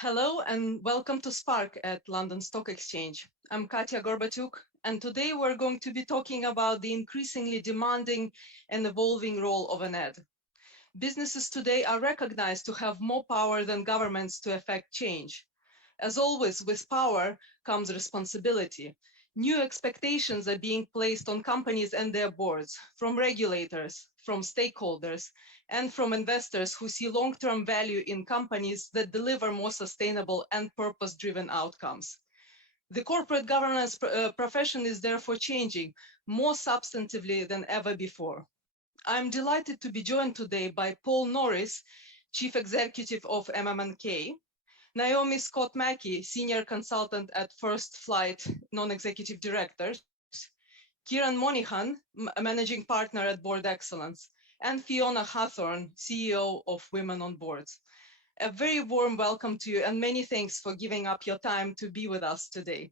Hello and welcome to Spark at London Stock Exchange. I'm Katya Gorbatyuk, and today we're going to be talking about the increasingly demanding and evolving role of an ad. Businesses today are recognized to have more power than governments to effect change. As always, with power comes responsibility. New expectations are being placed on companies and their boards, from regulators, from stakeholders, and from investors who see long-term value in companies that deliver more sustainable and purpose-driven outcomes. The corporate governance profession is therefore changing more substantively than ever before. I'm delighted to be joined today by Paul Norris, Chief Executive of MM&K, Naomi Scott Mackey, Senior Consultant at First Flight, Non-Executive Directors, Kieran Monihan, Managing Partner at Board Excellence, and Fiona Hathorn, CEO of Women on Boards. A very warm welcome to you and many thanks for giving up your time to be with us today.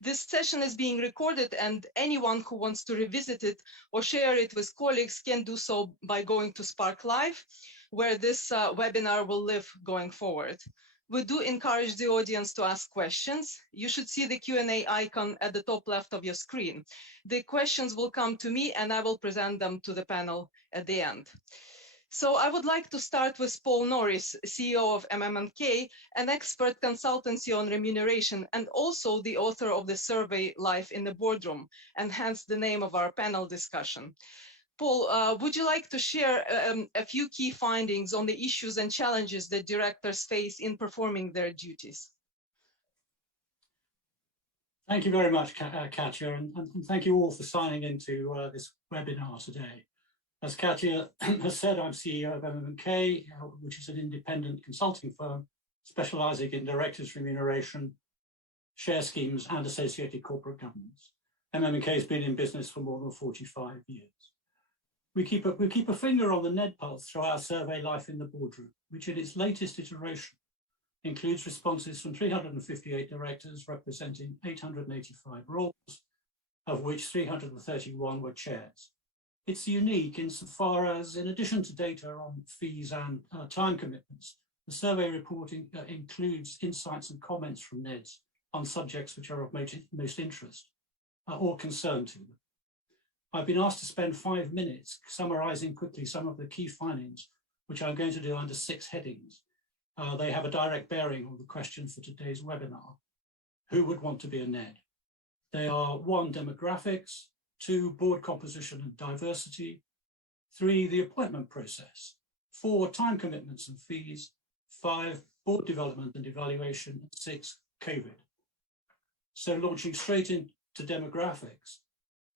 This session is being recorded and anyone who wants to revisit it or share it with colleagues can do so by going to Spark Live, where this webinar will live going forward. We do encourage the audience to ask questions. You should see the Q&A icon at the top left of your screen. The questions will come to me and I will present them to the panel at the end. So I would like to start with Paul Norris, CEO of MM&K, an expert consultancy on remuneration and also the author of the survey Life in the Boardroom, and hence the name of our panel discussion. Paul, would you like to share a few key findings on the issues and challenges that directors face in performing their duties? Thank you very much, Katya, and thank you all for signing into this webinar today. As Katya has said, I'm CEO of MM&K, which is an independent consulting firm specializing in directors' remuneration, share schemes, and associated corporate governance. MM&K has been in business for more than 45 years. We keep a finger on the NED pulse through our survey Life in the Boardroom, which in its latest iteration includes responses from 358 directors representing 885 roles, of which 331 were chairs. It's unique insofar as, in addition to data on fees and time commitments, the survey reporting includes insights and comments from NEDs on subjects which are of most interest or concern to them. I've been asked to spend 5 minutes summarizing quickly some of the key findings, which I'm going to do under 6 headings. They have a direct bearing on the question for today's webinar. Who would want to be a NED? They are 1, demographics, 2, board composition and diversity, 3, the appointment process, 4, time commitments and fees, 5, board development and evaluation, and 6, COVID. So launching straight into demographics,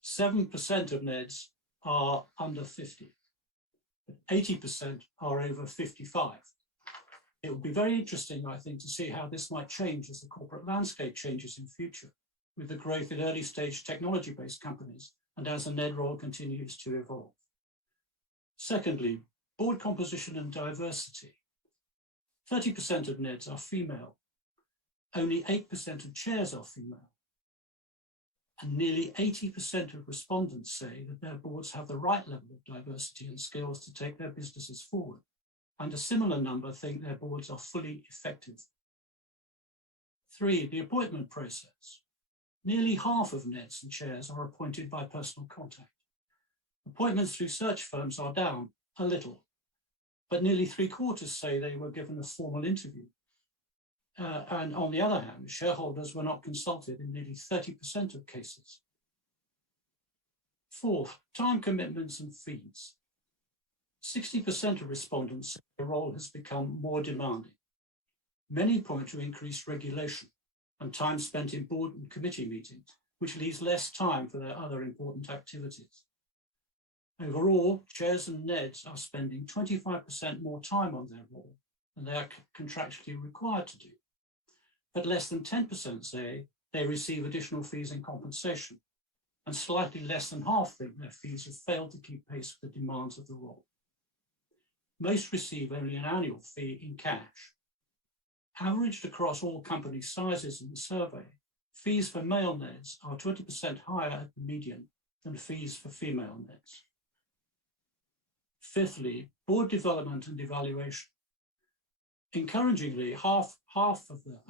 7% of NEDs are under 50, but 80% are over 55. It will be very interesting, I think, to see how this might change as the corporate landscape changes in future, with the growth in early stage technology-based companies and as the NED role continues to evolve. Secondly, board composition and diversity. 30% of NEDs are female. Only 8% of chairs are female. And nearly 80% of respondents say that their boards have the right level of diversity and skills to take their businesses forward. And a similar number think their boards are fully effective. 3, the appointment process. Nearly half of NEDs and chairs are appointed by personal contact. Appointments through search firms are down a little, but nearly 3/4 say they were given a formal interview. And on the other hand, shareholders were not consulted in nearly 30% of cases. 4, time commitments and fees. 60% of respondents say the role has become more demanding. Many point to increased regulation and time spent in board and committee meetings, which leaves less time for their other important activities. Overall, chairs and NEDs are spending 25% more time on their role than they are contractually required to do. But less than 10% say they receive additional fees and compensation, and slightly less than half think their fees have failed to keep pace with the demands of the role. Most receive only an annual fee in cash. Averaged across all company sizes in the survey, fees for male NEDs are 20% higher at the median than fees for female NEDs. Fifthly, board development and evaluation. Encouragingly, half of the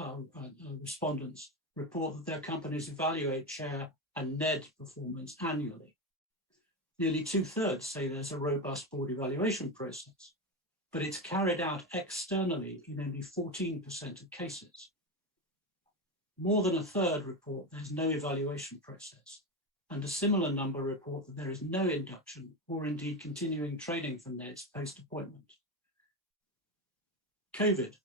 respondents report that their companies evaluate chair and NED performance annually. Nearly 2/3 say there's a robust board evaluation process, but it's carried out externally in only 14% of cases. More than a third report there's no evaluation process, and a similar number report that there is no induction or indeed continuing training for NEDs post-appointment. COVID.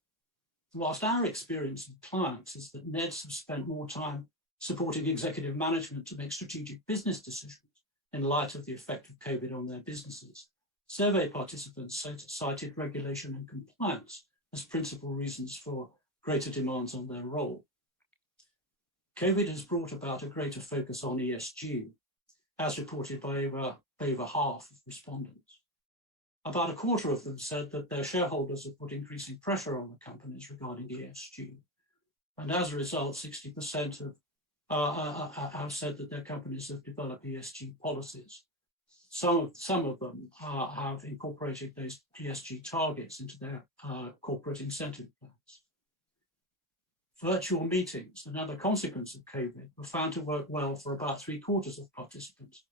Whilst our experience with clients is that NEDs have spent more time supporting executive management to make strategic business decisions in light of the effect of COVID on their businesses, survey participants cited regulation and compliance as principal reasons for greater demands on their role. COVID has brought about a greater focus on ESG, as reported by over half of respondents. About a quarter of them said that their shareholders have put increasing pressure on the companies regarding ESG. And as a result, 60% have said that their companies have developed ESG policies. Some of them have incorporated those ESG targets into their corporate incentive plans. Virtual meetings, another consequence of COVID, were found to work well for about 3/4 of participants,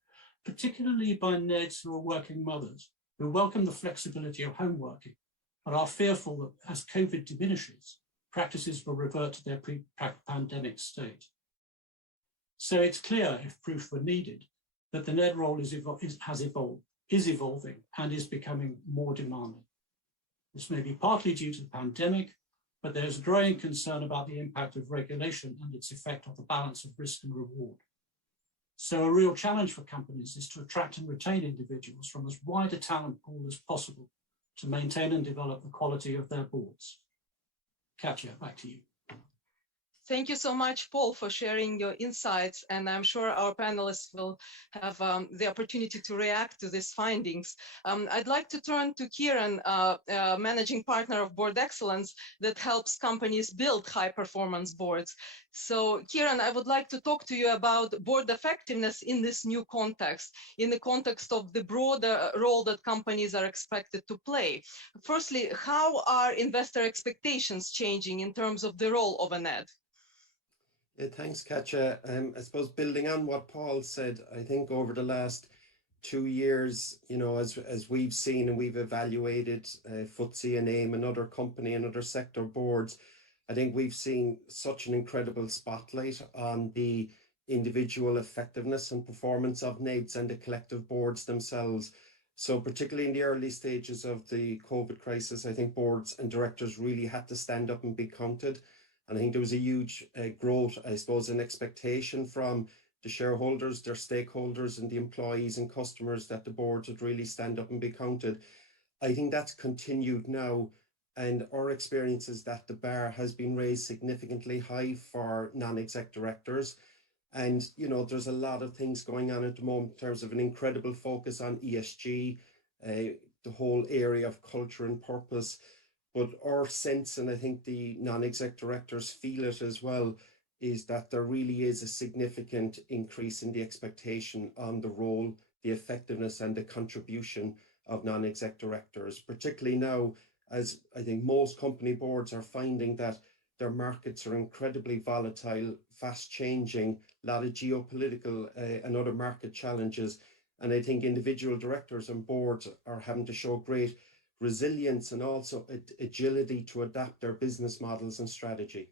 particularly by NEDs who are working mothers, who welcome the flexibility of home working, but are fearful that as COVID diminishes, practices will revert to their pre-pandemic state. So it's clear, if proof were needed, that the NED role is evolving and is becoming more demanding. This may be partly due to the pandemic, but there's a growing concern about the impact of regulation and its effect on the balance of risk and reward. So a real challenge for companies is to attract and retain individuals from as wide a talent pool as possible to maintain and develop the quality of their boards. Katja, back to you. Thank you so much, Paul, for sharing your insights, and I'm sure our panelists will have the opportunity to react to these findings. I'd like to turn to Kieran, managing partner of Board Excellence that helps companies build high-performance boards. So, Kieran, I would like to talk to you about board effectiveness in this new context, in the context of the broader role that companies are expected to play. Firstly, how are investor expectations changing in terms of the role of an NED? Yeah, thanks, Katja. I suppose building on what Paul said, I think over the last 2 years, you know, as we've seen and we've evaluated FTSE and AIM and other company and other sector boards, I think we've seen such an incredible spotlight on the individual effectiveness and performance of NEDs and the collective boards themselves. So particularly in the early stages of the COVID crisis, I think boards and directors really had to stand up and be counted. And I think there was a huge growth, I suppose, in expectation from the shareholders, their stakeholders and the employees and customers that the boards would really stand up and be counted. I think that's continued now. And our experience is that the bar has been raised significantly high for non-exec directors. And, you know, there's a lot of things going on at the moment in terms of an incredible focus on ESG, the whole area of culture and purpose. But our sense, and I think the non-exec directors feel it as well, is that there really is a significant increase in the expectation on the role, the effectiveness and the contribution of non-exec directors, particularly now as I think most company boards are finding that their markets are incredibly volatile, fast changing, a lot of geopolitical and other market challenges. And I think individual directors and boards are having to show great resilience and also agility to adapt their business models and strategy.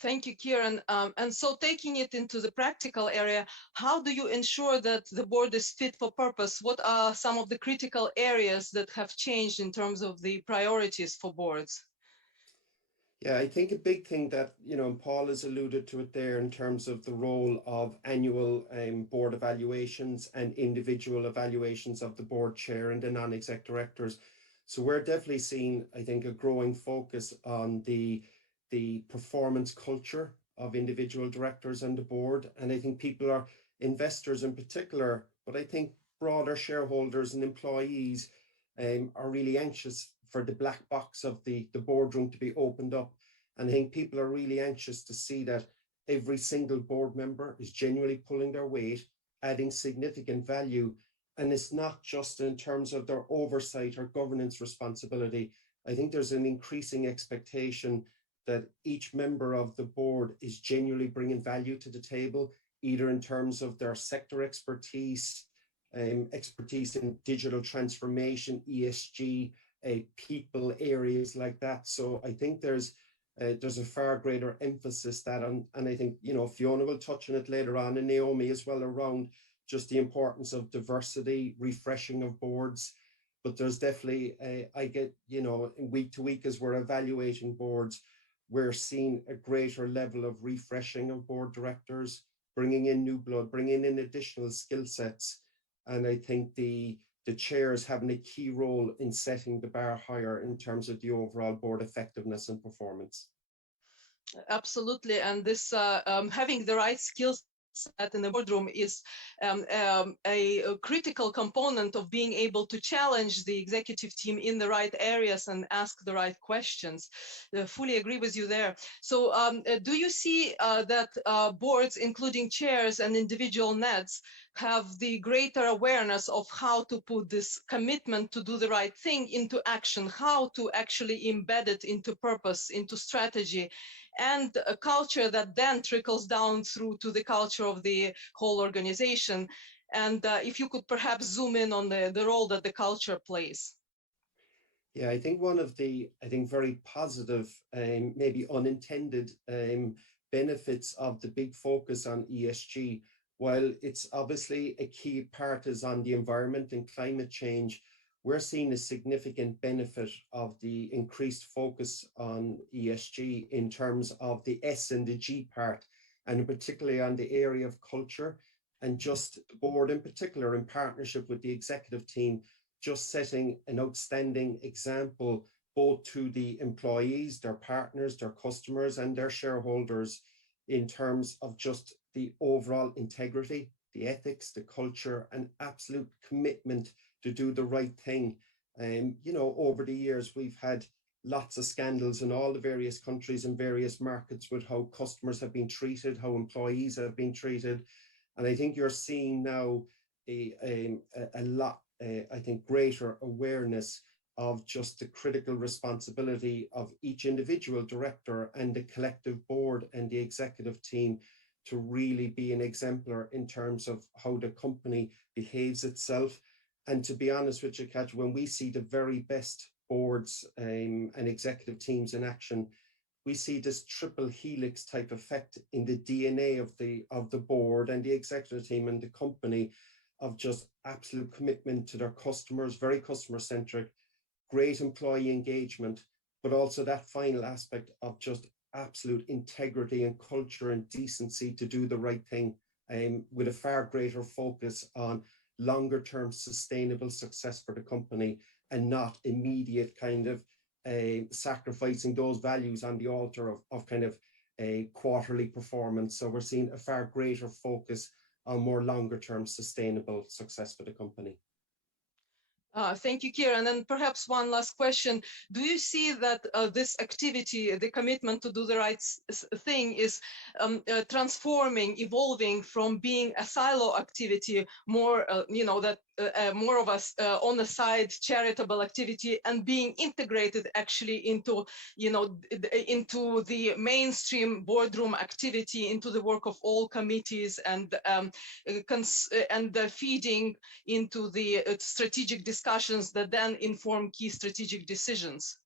Thank you, Kieran. And so taking it into the practical area, how do you ensure that the board is fit for purpose? What are some of the critical areas that have changed in terms of the priorities for boards? Yeah, I think a big thing that, you know, Paul has alluded to it there in terms of the role of annual board evaluations and individual evaluations of the board chair and the non-exec directors. So we're definitely seeing, I think, a growing focus on the performance culture of individual directors and the board. And I think people are, investors in particular, but I think broader shareholders and employees are really anxious for the black box of the boardroom to be opened up. And I think people are really anxious to see that every single board member is genuinely pulling their weight, adding significant value. And it's not just in terms of their oversight or governance responsibility, I think there's an increasing expectation that each member of the board is genuinely bringing value to the table, either in terms of their sector expertise, expertise in digital transformation, ESG, people areas like that. So I think there's a far greater emphasis that on, and I think, you know, Fiona will touch on it later on, and Naomi as well, around just the importance of diversity, refreshing of boards. But there's definitely, I get, you know, week to week as we're evaluating boards, we're seeing a greater level of refreshing of board directors, bringing in new blood, bringing in additional skill sets. And I think the chairs having a key role in setting the bar higher in terms of the overall board effectiveness and performance. Absolutely, and this having the right skills set in the boardroom is a critical component of being able to challenge the executive team in the right areas and ask the right questions. Fully agree with you there. So do you see that boards, including chairs and individual NEDs, have the greater awareness of how to put this commitment to do the right thing into action, how to actually embed it into purpose, into strategy, and a culture that then trickles down through to the culture of the whole organization? And if you could perhaps zoom in on the role that the culture plays. Yeah, I think one of the, I think, very positive, maybe unintended benefits of the big focus on ESG, while it's obviously a key part is on the environment and climate change, we're seeing a significant benefit of the increased focus on ESG in terms of the S and the G part, and particularly on the area of culture, and just the board in particular, in partnership with the executive team, just setting an outstanding example both to the employees, their partners, their customers, and their shareholders in terms of just the overall integrity, the ethics, the culture, and absolute commitment to do the right thing. You know, over the years, we've had lots of scandals in all the various countries and various markets with how customers have been treated, how employees have been treated. And I think you're seeing now a lot, I think, greater awareness of just the critical responsibility of each individual director and the collective board and the executive team to really be an exemplar in terms of how the company behaves itself. And to be honest with you, Kat, when we see the very best boards and executive teams in action, we see this triple helix type effect in the DNA of the board and the executive team and the company, of just absolute commitment to their customers, very customer centric, great employee engagement, but also that final aspect of just absolute integrity and culture and decency to do the right thing, with a far greater focus on longer term sustainable success for the company, and not immediate kind of sacrificing those values on the altar of kind of a quarterly performance. So we're seeing a far greater focus on more longer term sustainable success for the company. Thank you, Kira. And then perhaps one last question. Do you see that this activity, the commitment to do the right thing, is transforming, evolving from being a silo activity, more, you know, that more of us on the side charitable activity, and being integrated actually into, you know, into the mainstream boardroom activity, into the work of all committees, and feeding into the strategic discussions that then inform key strategic decisions?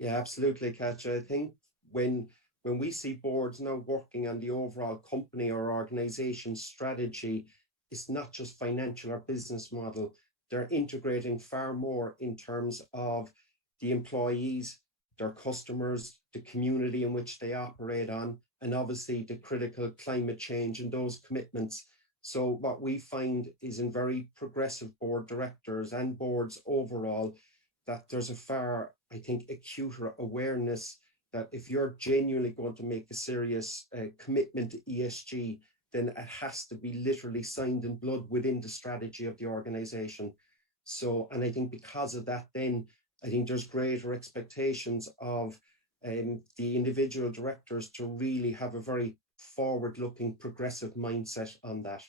Yeah, absolutely, Katja. I think when we see boards now working on the overall company or organization strategy, it's not just financial or business model. They're integrating far more in terms of the employees, their customers, the community in which they operate on, and obviously the critical climate change and those commitments. So what we find is in very progressive board directors and boards overall, that there's a far, I think, acuter awareness that if you're genuinely going to make a serious commitment to ESG, then it has to be literally signed in blood within the strategy of the organization. So, and I think because of that, then I think there's greater expectations of the individual directors to really have a very forward-looking, progressive mindset on that.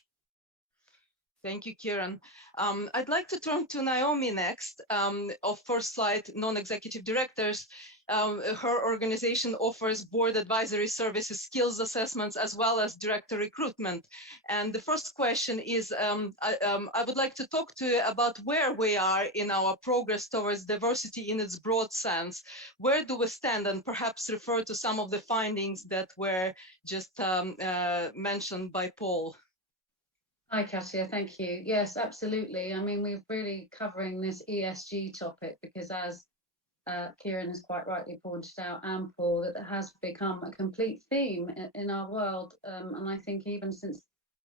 Thank you, Kieran. I'd like to turn to Naomi next, of First Light Non-Executive Directors. Her organization offers board advisory services, skills assessments, as well as director recruitment. And the first question is, I would like to talk to you about where we are in our progress towards diversity in its broad sense. Where do we stand, and perhaps refer to some of the findings that were just mentioned by Paul. Hi, Katia, thank you. Yes, absolutely. I mean, we're really covering this ESG topic because, as Kieran has quite rightly pointed out, and Paul, that it has become a complete theme in our world. And I think even since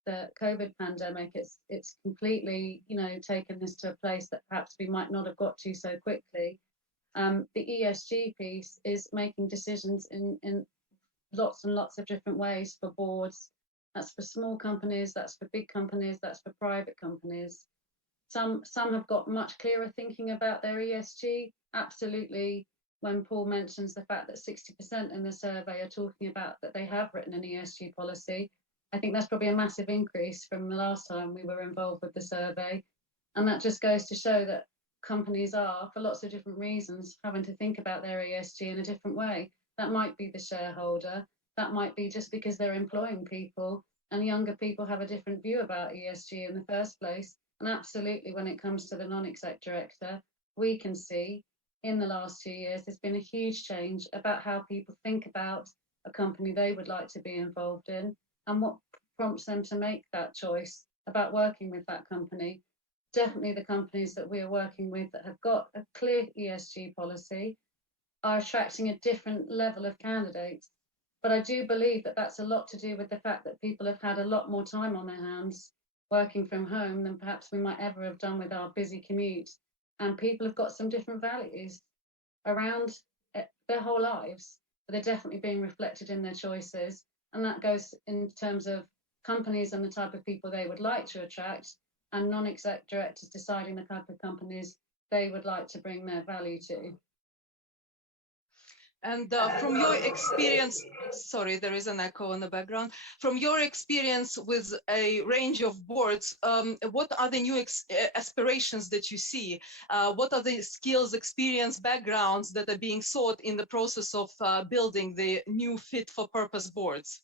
the COVID pandemic, it's completely, taken this to a place that perhaps we might not have got to so quickly. The ESG piece is making decisions in lots and lots of different ways for boards. That's for small companies, that's for big companies, that's for private companies. Some have got much clearer thinking about their ESG. Absolutely, when Paul mentions the fact that 60% in the survey are talking about that they have written an ESG policy, I think that's probably a massive increase from the last time we were involved with the survey. And that just goes to show that companies are, for lots of different reasons, having to think about their ESG in a different way. That might be the shareholder, that might be just because they're employing people, and younger people have a different view about ESG in the first place. And absolutely, when it comes to the non-exec director, we can see in the last 2 years, there's been a huge change about how people think about a company they would like to be involved in and what prompts them to make that choice about working with that company. Definitely the companies that we are working with that have got a clear ESG policy are attracting a different level of candidates. But I do believe that that's a lot to do with the fact that people have had a lot more time on their hands working from home than perhaps we might ever have done with our busy commute. And people have got some different values around their whole lives, but they're definitely being reflected in their choices. And that goes in terms of companies and the type of people they would like to attract, and non-exec directors deciding the type of companies they would like to bring their value to. And from your experience, sorry, there is an echo in the background. From your experience with a range of boards, what are the new aspirations that you see? What are the skills, experience, backgrounds that are being sought in the process of building the new fit-for-purpose boards?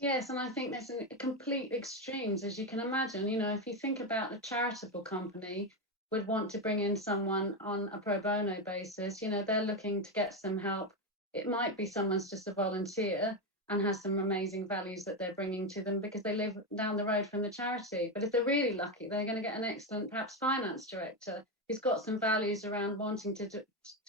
Yes, and I think there's complete extremes, as you can imagine. If you think about a charitable company would want to bring in someone on a pro bono basis, they're looking to get some help. It might be someone's just a volunteer and has some amazing values that they're bringing to them because they live down the road from the charity. But if they're really lucky, they're going to get an excellent, perhaps, finance director who's got some values around wanting to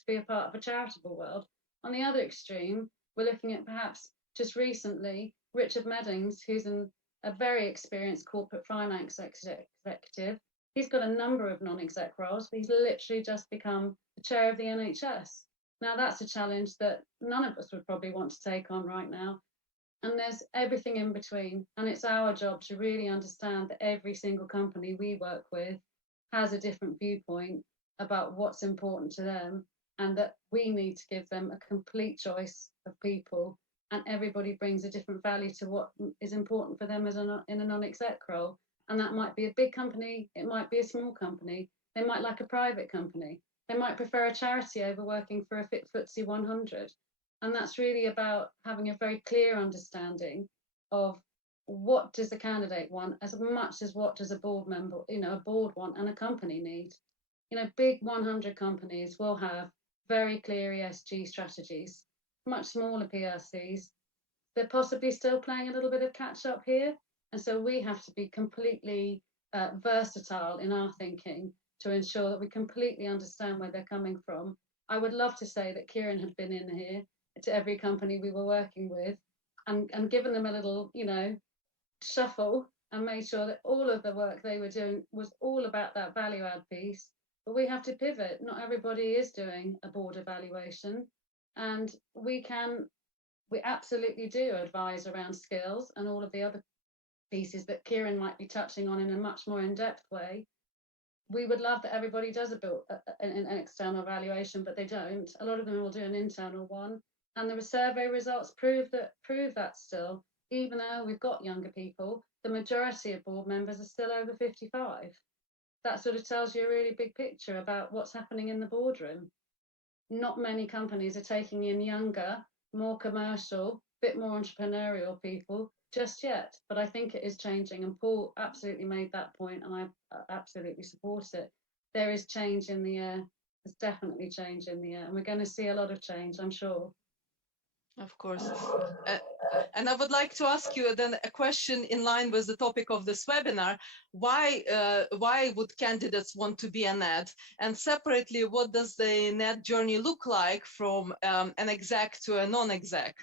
be a part of a charitable world. On the other extreme, we're looking at perhaps just recently, Richard Meddings, who's a very experienced corporate finance executive. He's got a number of non-exec roles, but he's literally just become the chair of the NHS. Now, that's a challenge that none of us would probably want to take on right now. And there's everything in between. And it's our job to really understand that every single company we work with has a different viewpoint about what's important to them, and that we need to give them a complete choice of people. And everybody brings a different value to what is important for them in a non-exec role. And that might be a big company, it might be a small company, they might like a private company. They might prefer a charity over working for a FTSE 100. And that's really about having a very clear understanding of what does the candidate want as much as what does a board member, a board want and a company need. Big 100 companies will have very clear ESG strategies. Much smaller PLCs, they're possibly still playing a little bit of catch up here. And so we have to be completely versatile in our thinking to ensure that we completely understand where they're coming from. I would love to say that Kieran had been in here to every company we were working with and given them a little, shuffle and made sure that all of the work they were doing was all about that value add piece. But we have to pivot. Not everybody is doing a board evaluation. And we absolutely do advise around skills and all of the other pieces that Kieran might be touching on in a much more in-depth way. We would love that everybody does an external evaluation, but they don't. A lot of them will do an internal one. And the survey results prove that still. even though we've got younger people, the majority of board members are still over 55. That sort of tells you a really big picture about what's happening in the boardroom. Not many companies are taking in younger, more commercial, bit more entrepreneurial people just yet, but I think it is changing, and Paul absolutely made that point, and I absolutely support it. There is change in the air. There's definitely change in the air, and we're going to see a lot of change, I'm sure. Of course. And I would like to ask you then a question in line with the topic of this webinar. Why would candidates want to be an NED? And separately, what does the NED journey look like from an exec to a non-exec?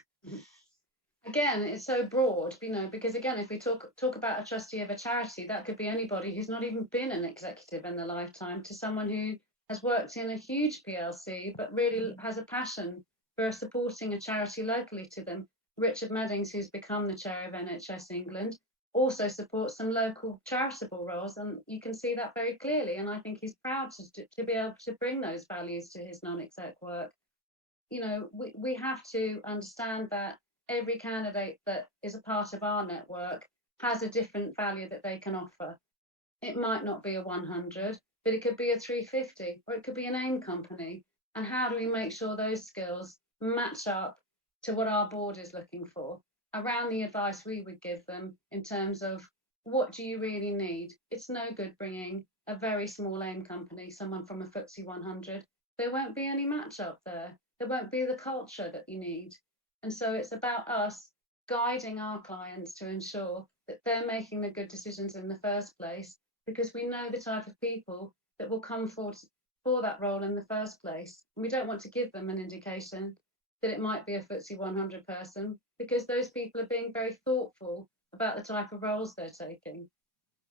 Again, it's so broad, you know, because again, if we talk about a trustee of a charity, that could be anybody who's not even been an executive in their lifetime, to someone who has worked in a huge PLC, but really has a passion for supporting a charity locally to them. Richard Meddings, who's become the chair of NHS England, also supports some local charitable roles, and you can see that very clearly. And I think he's proud to be able to bring those values to his non-exec work. You know, we have to understand that every candidate that is a part of our network has a different value that they can offer. It might not be a 100, but it could be a 350, or it could be an AIM company. And how do we make sure those skills match up to what our board is looking for around the advice we would give them in terms of what do you really need? It's no good bringing a very small AIM company, someone from a FTSE 100. There won't be any match up there. There won't be the culture that you need. And so it's about us guiding our clients to ensure that they're making the good decisions in the first place, because we know the type of people that will come forward for that role in the first place. And we don't want to give them an indication that it might be a FTSE 100 person, because those people are being very thoughtful about the type of roles they're taking.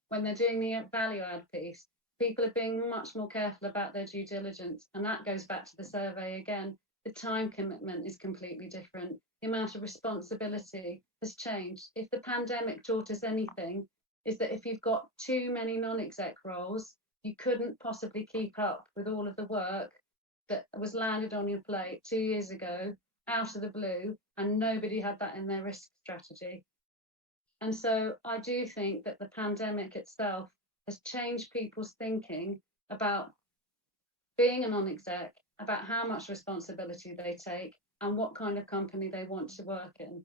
When they're doing the value add piece, people are being much more careful about their due diligence. And that goes back to the survey again. The time commitment is completely different. The amount of responsibility has changed. If the pandemic taught us anything, is that if you've got too many non-exec roles, you couldn't possibly keep up with all of the work that was landed on your plate 2 years ago out of the blue, and nobody had that in their risk strategy. And so I do think that the pandemic itself has changed people's thinking about being a non-exec, about how much responsibility they take and what kind of company they want to work in.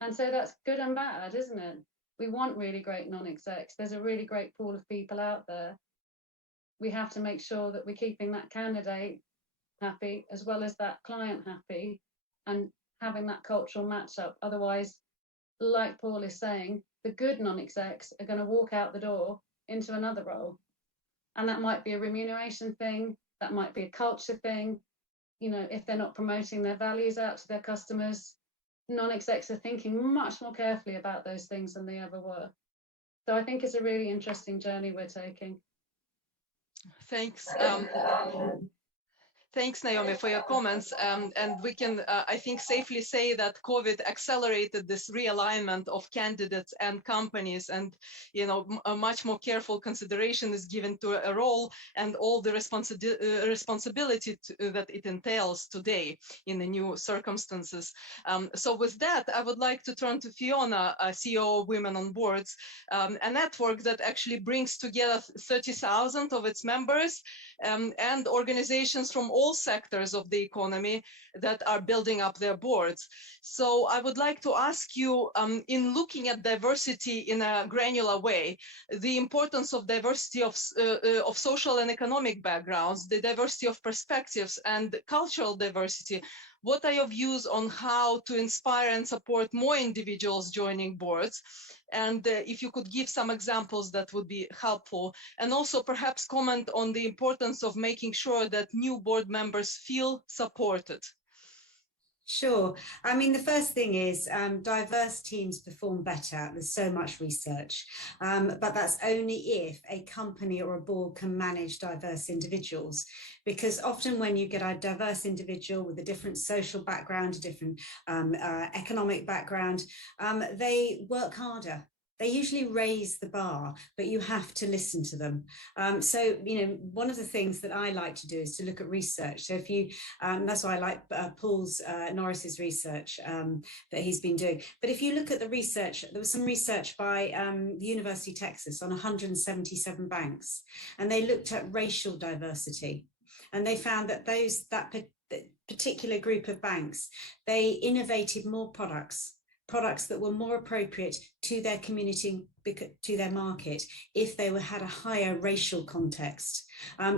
And so that's good and bad, isn't it? We want really great non-execs. There's a really great pool of people out there. We have to make sure that we're keeping that candidate happy as well as that client happy, and having that cultural match up. Otherwise, like Paul is saying, the good non-execs are going to walk out the door into another role. And that might be a remuneration thing, that might be a culture thing. You know, if they're not promoting their values out to their customers, non-execs are thinking much more carefully about those things than they ever were. So I think it's a really interesting journey we're taking. Thanks. Thanks, Naomi, for your comments. And we can, I think, safely say that COVID accelerated this realignment of candidates and companies, and, you know, a much more careful consideration is given to a role and all the responsibility that it entails today in the new circumstances. So with that, I would like to turn to Fiona, CEO of Women on Boards, a network that actually brings together 30,000 of its members and organizations from all sectors of the economy that are building up their boards. So I would like to ask you, in looking at diversity in a granular way, the importance of diversity of social and economic backgrounds, the diversity of perspectives and cultural diversity. What are your views on how to inspire and support more individuals joining boards? And if you could give some examples, that would be helpful. And also perhaps comment on the importance of making sure that new board members feel supported. Sure. I mean, the first thing is diverse teams perform better. There's so much research, but that's only if a company or a board can manage diverse individuals. Because often when you get a diverse individual with a different social background, a different economic background, they work harder. they usually raise the bar, but you have to listen to them. So, one of the things that I like to do is to look at research. So if you, that's why I like Paul's Norris's research that he's been doing. But if you look at the research, there was some research by the University of Texas on 177 banks, and they looked at racial diversity. And they found that that particular group of banks, they innovated more products that were more appropriate to their community, to their market, if they had a higher racial context,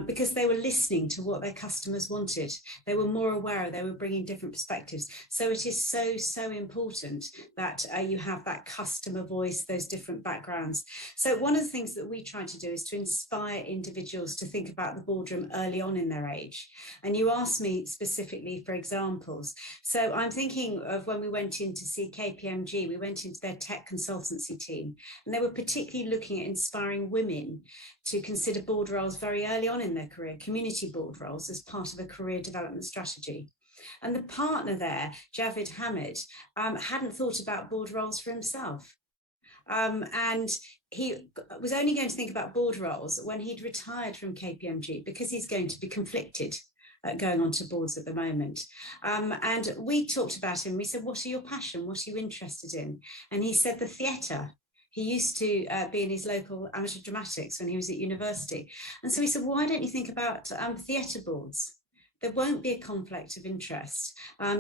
because they were listening to what their customers wanted. They were more aware, they were bringing different perspectives. So it is so important that you have that customer voice, those different backgrounds. So one of the things that we try to do is to inspire individuals to think about the boardroom early on in their age. And you asked me specifically for examples. So I'm thinking of when we went in to see KPMG, we went into their tech consultancy team, and they were particularly looking at inspiring women to consider board roles very early on in their career, community board roles, as part of a career development strategy. And the partner there, Javed Hamid, hadn't thought about board roles for himself. And he was only going to think about board roles when he'd retired from KPMG, because he's going to be conflicted going on to boards at the moment. And we talked about him. We said, what are your passion? What are you interested in? And he said the theatre. He used to be in his local amateur dramatics when he was at university. And so we said, well, why don't you think about theatre boards? There won't be a conflict of interest.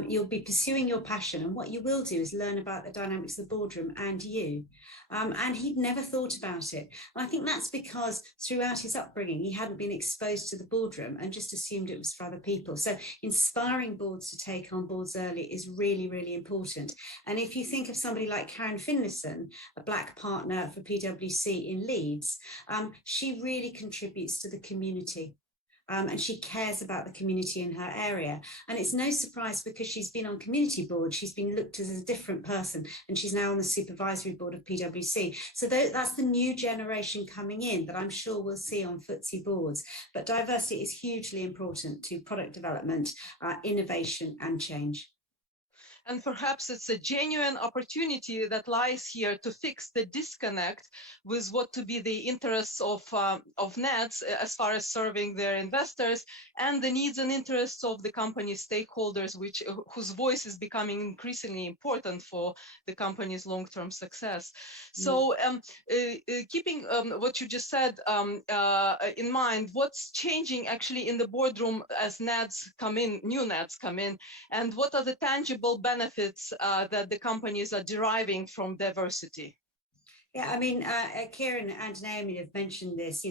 You'll be pursuing your passion, and what you will do is learn about the dynamics of the boardroom and you. And he'd never thought about it. And I think that's because throughout his upbringing, he hadn't been exposed to the boardroom and just assumed it was for other people. So inspiring boards to take on boards early is really, really important. And if you think of somebody like Karen Finlayson, a Black partner for PwC in Leeds, she really contributes to the community. And she cares about the community in her area. And it's no surprise, because she's been on community board, she's been looked at as a different person, and she's now on the supervisory board of PwC. So that's the new generation coming in that I'm sure we'll see on FTSE boards. But diversity is hugely important to product development, innovation and change. And perhaps it's a genuine opportunity that lies here to fix the disconnect with what to be the interests of NEDs as far as serving their investors, and the needs and interests of the company stakeholders, whose voice is becoming increasingly important for the company's long-term success. So keeping what you just said in mind, what's changing actually in the boardroom as NEDs come in, new NEDs come in, and what are the tangible benefits that the companies are deriving from diversity? Yeah, I mean, Kieran and Naomi have mentioned this,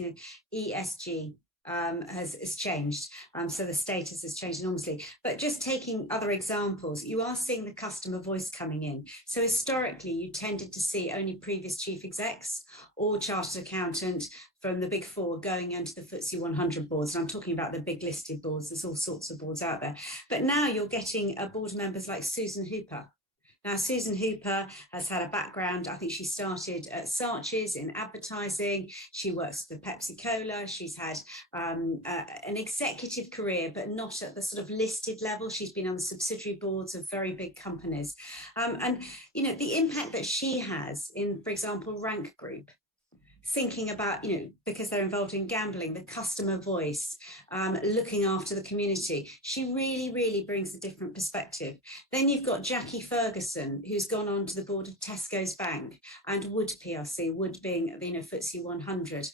ESG has changed. So the status has changed enormously. But just taking other examples, you are seeing the customer voice coming in. So historically, you tended to see only previous chief execs or chartered accountant from the big four going into the FTSE 100 boards. And I'm talking about the big listed boards. There's all sorts of boards out there. But now you're getting board members like Susan Hooper. Now, Susan Hooper has had a background. I think she started at Saatchi's in advertising. She works for Pepsi-Cola. She's had an executive career, but not at the sort of listed level. She's been on the subsidiary boards of very big companies. And, the impact that she has in, for example, Rank Group, thinking about, because they're involved in gambling, the customer voice, looking after the community. She really, really brings a different perspective. Then you've got Jackie Ferguson, who's gone on to the board of Tesco's Bank and Wood PLC, Wood being, FTSE 100.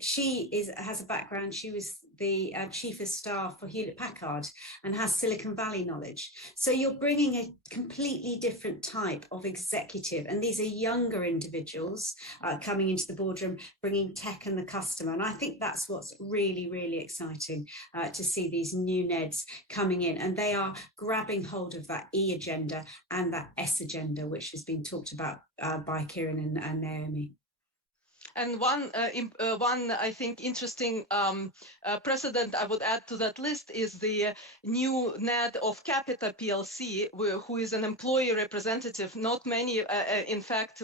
She has a background. She was the chief of staff for Hewlett Packard and has Silicon Valley knowledge. So you're bringing a completely different type of executive, and these are younger individuals coming into the boardroom, bringing tech and the customer. And I think that's what's really, really exciting to see these new NEDs coming in, and they are grabbing hold of that E agenda and that S agenda, which has been talked about by Kieran and Naomi. And one I think interesting precedent I would add to that list is the new NED of Capita PLC, who is an employee representative. Not many, in fact,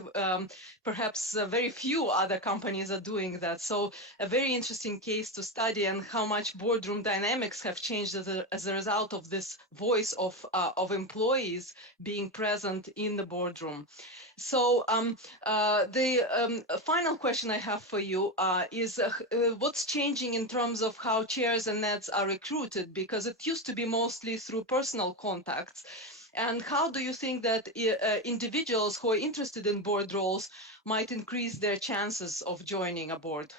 perhaps very few other companies are doing that. So a very interesting case to study, and how much boardroom dynamics have changed as a result of this voice of employees being present in the boardroom. So the final question I have for you is what's changing in terms of how chairs and NEDs are recruited? Because it used to be mostly through personal contacts. And how do you think that individuals who are interested in board roles might increase their chances of joining a board?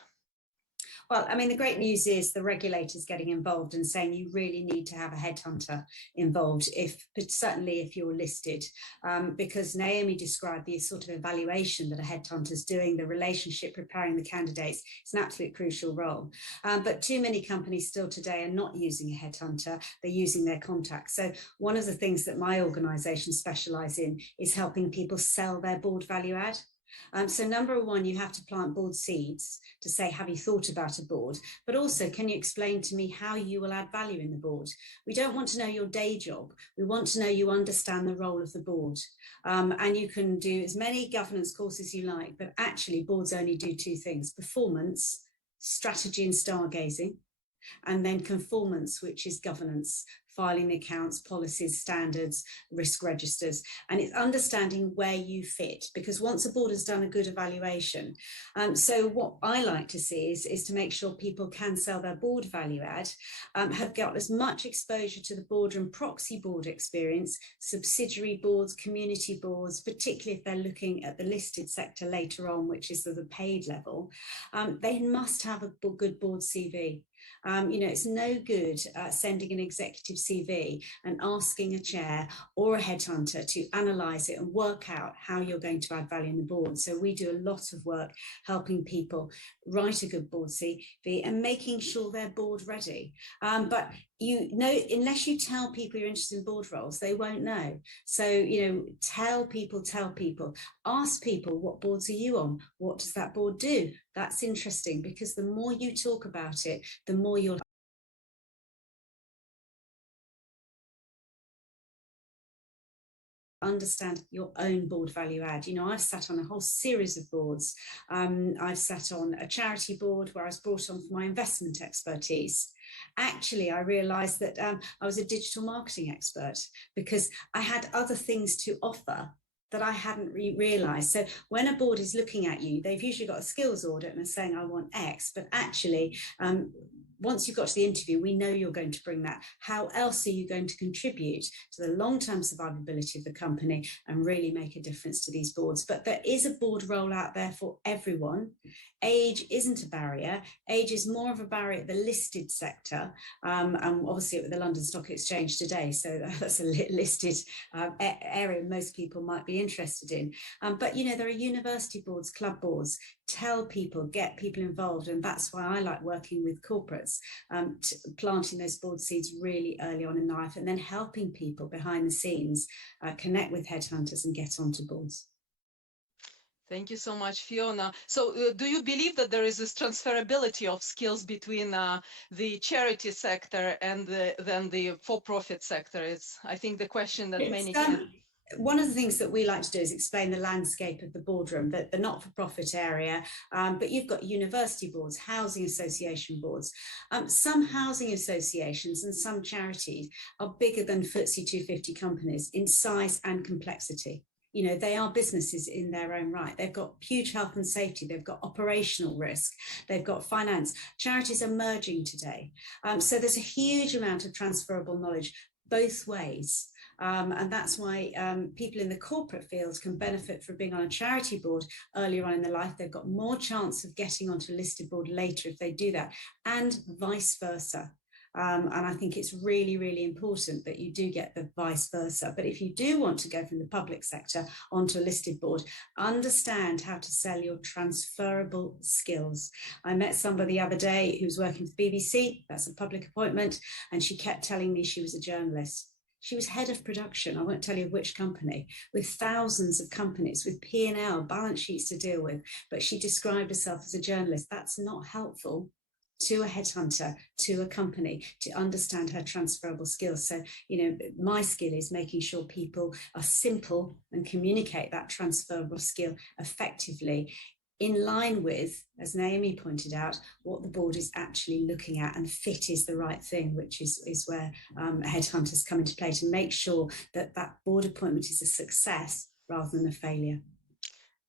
Well, I mean, the great news is the regulators getting involved and saying you really need to have a headhunter involved, but certainly if you're listed, because Naomi described the sort of evaluation that a headhunter's doing, the relationship, preparing the candidates. It's an absolute crucial role. But too many companies still today are not using a headhunter, they're using their contacts. So one of the things that my organisation specialise in is helping people sell their board value add. So number one, you have to plant board seeds to say, have you thought about a board? But also, can you explain to me how you will add value in the board? We don't want to know your day job. We want to know you understand the role of the board. And you can do as many governance courses you like, but actually boards only do two things: performance, strategy and stargazing, and then conformance, which is governance, filing the accounts, policies, standards, risk registers. And it's understanding where you fit, because once a board has done a good evaluation. So what I like to see is to make sure people can sell their board value add, have got as much exposure to the boardroom proxy board experience, subsidiary boards, community boards, particularly if they're looking at the listed sector later on, which is the paid level. They must have a good board CV. It's no good sending an executive CV and asking a chair or a headhunter to analyse it and work out how you're going to add value in the board. So we do a lot of work helping people write a good board CV and making sure they're board ready. But unless you tell people you're interested in board roles, they won't know. So, tell people, ask people, what boards are you on? What does that board do? That's interesting, because the more you talk about it, the more you'll understand your own board value add. I've sat on a whole series of boards. I've sat on a charity board where I was brought on for my investment expertise. Actually, I realised that I was a digital marketing expert because I had other things to offer that I hadn't realised. So when a board is looking at you, they've usually got a skills audit and are saying, I want X, but actually, once you've got to the interview, we know you're going to bring that. How else are you going to contribute to the long-term survivability of the company and really make a difference to these boards? But there is a board role out there for everyone. Age isn't a barrier. Age is more of a barrier at the listed sector, and obviously at the London Stock Exchange today. So that's a listed area most people might be interested in. But there are university boards, club boards. Tell people, get people involved, and that's why I like working with corporates, planting those board seeds really early on in life, and then helping people behind the scenes connect with headhunters and get onto boards. Thank you so much, Fiona. So do you believe that there is this transferability of skills between the charity sector and then the for-profit sector? It's, I think, the question that many can. One of the things that we like to do is explain the landscape of the boardroom, the not-for-profit area, but you've got university boards, housing association boards. Some housing associations and some charities are bigger than FTSE 250 companies in size and complexity. They are businesses in their own right. They've got huge health and safety. They've got operational risk. They've got finance. Charities are merging today. So there's a huge amount of transferable knowledge both ways. And that's why people in the corporate fields can benefit from being on a charity board earlier on in their life. They've got more chance of getting onto a listed board later if they do that, and vice versa. And I think it's really, really important that you do get the vice versa. But if you do want to go from the public sector onto a listed board, understand how to sell your transferable skills. I met somebody the other day who was working for the BBC, that's a public appointment, and she kept telling me she was a journalist. She was head of production, I won't tell you which company, with thousands of companies, with P&L, balance sheets to deal with, but she described herself as a journalist. That's not helpful to a headhunter, to a company, to understand her transferable skills. So, my skill is making sure people are simple and communicate that transferable skill effectively, in line with, as Naomi pointed out, what the board is actually looking at, and fit is the right thing, which is where headhunters come into play to make sure that that board appointment is a success rather than a failure.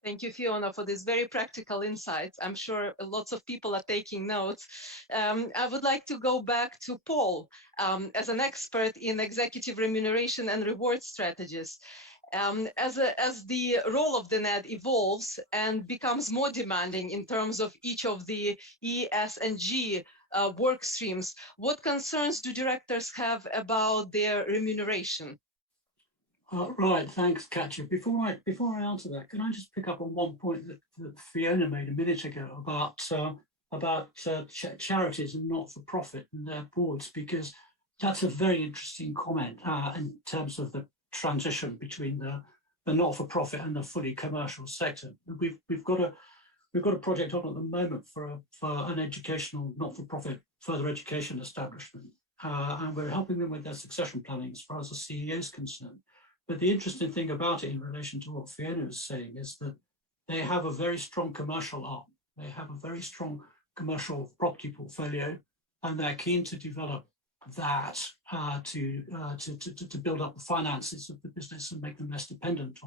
Thank you, Fiona, for this very practical insights. I'm sure lots of people are taking notes. I would like to go back to Paul as an expert in executive remuneration and reward strategies. As the role of the NED evolves and becomes more demanding in terms of each of the E, S, and G work streams, what concerns do directors have about their remuneration? Right, thanks, Katja. Before I answer that, can I just pick up on one point that Fiona made a minute ago about charities and not-for-profit and their boards, because that's a very interesting comment in terms of the transition between the not-for-profit and the fully commercial sector. We've got a project on at the moment for an educational not-for-profit further education establishment, and we're helping them with their succession planning as far as the CEO is concerned. But the interesting thing about it in relation to what Fiona was saying is that they have a very strong commercial arm. They have a very strong commercial property portfolio, and they're keen to develop that to build up the finances of the business and make them less dependent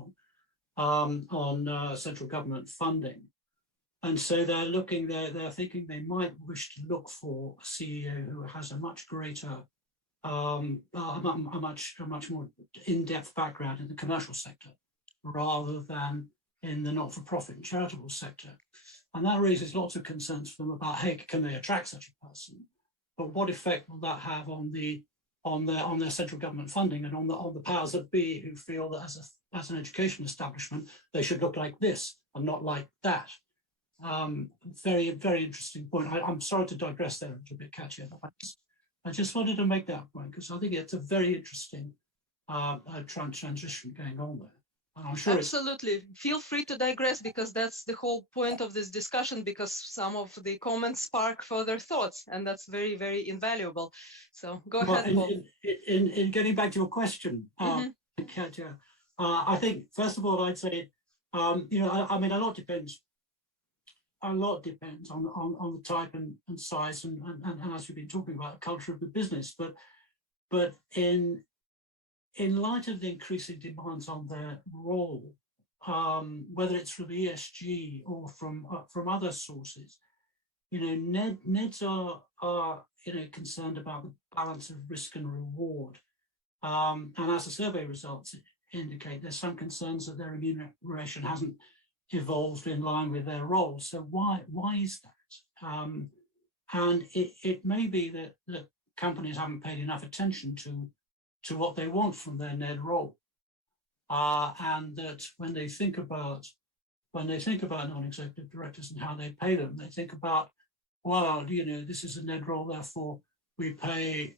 on central government funding. And so they're thinking they might wish to look for a CEO who has a much greater a much more in-depth background in the commercial sector rather than in the not-for-profit and charitable sector. And that raises lots of concerns for them about, hey, can they attract such a person? But what effect will that have on their central government funding and on the powers that be, who feel that as an education establishment, they should look like this and not like that? Very, very interesting point. I'm sorry to digress there a little bit, Katja. I just wanted to make that point because I think it's a very interesting transition going on there. And I'm sure absolutely. Feel free to digress, because that's the whole point of this discussion, because some of the comments spark further thoughts, and that's very, very invaluable. So go ahead, Paul. In getting back to your question, Katja, I think, first of all, I'd say, I mean, a lot depends on the type and size and as we've been talking about, the culture of the business. But in light of the increasing demands on their role, whether it's from ESG or from other sources, NEDs are concerned about the balance of risk and reward. And as the survey results indicate, there's some concerns that their remuneration hasn't evolved in line with their role. So why is that? And it may be that companies haven't paid enough attention to what they want from their NED role, and that when they think about non-executive directors and how they pay them, they think about, well, this is a NED role, therefore we pay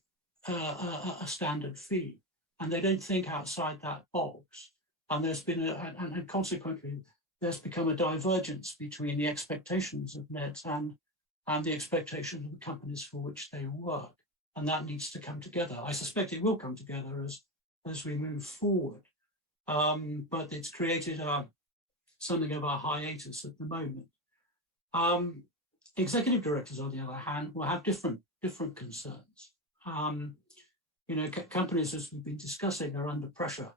a standard fee, and they don't think outside that box. And there's been and consequently, there's become a divergence between the expectations of NEDs and the expectations of the companies for which they work. And that needs to come together. I suspect it will come together as we move forward. But it's created something of a hiatus at the moment. Executive directors, on the other hand, will have different concerns. Companies, as we've been discussing, are under pressure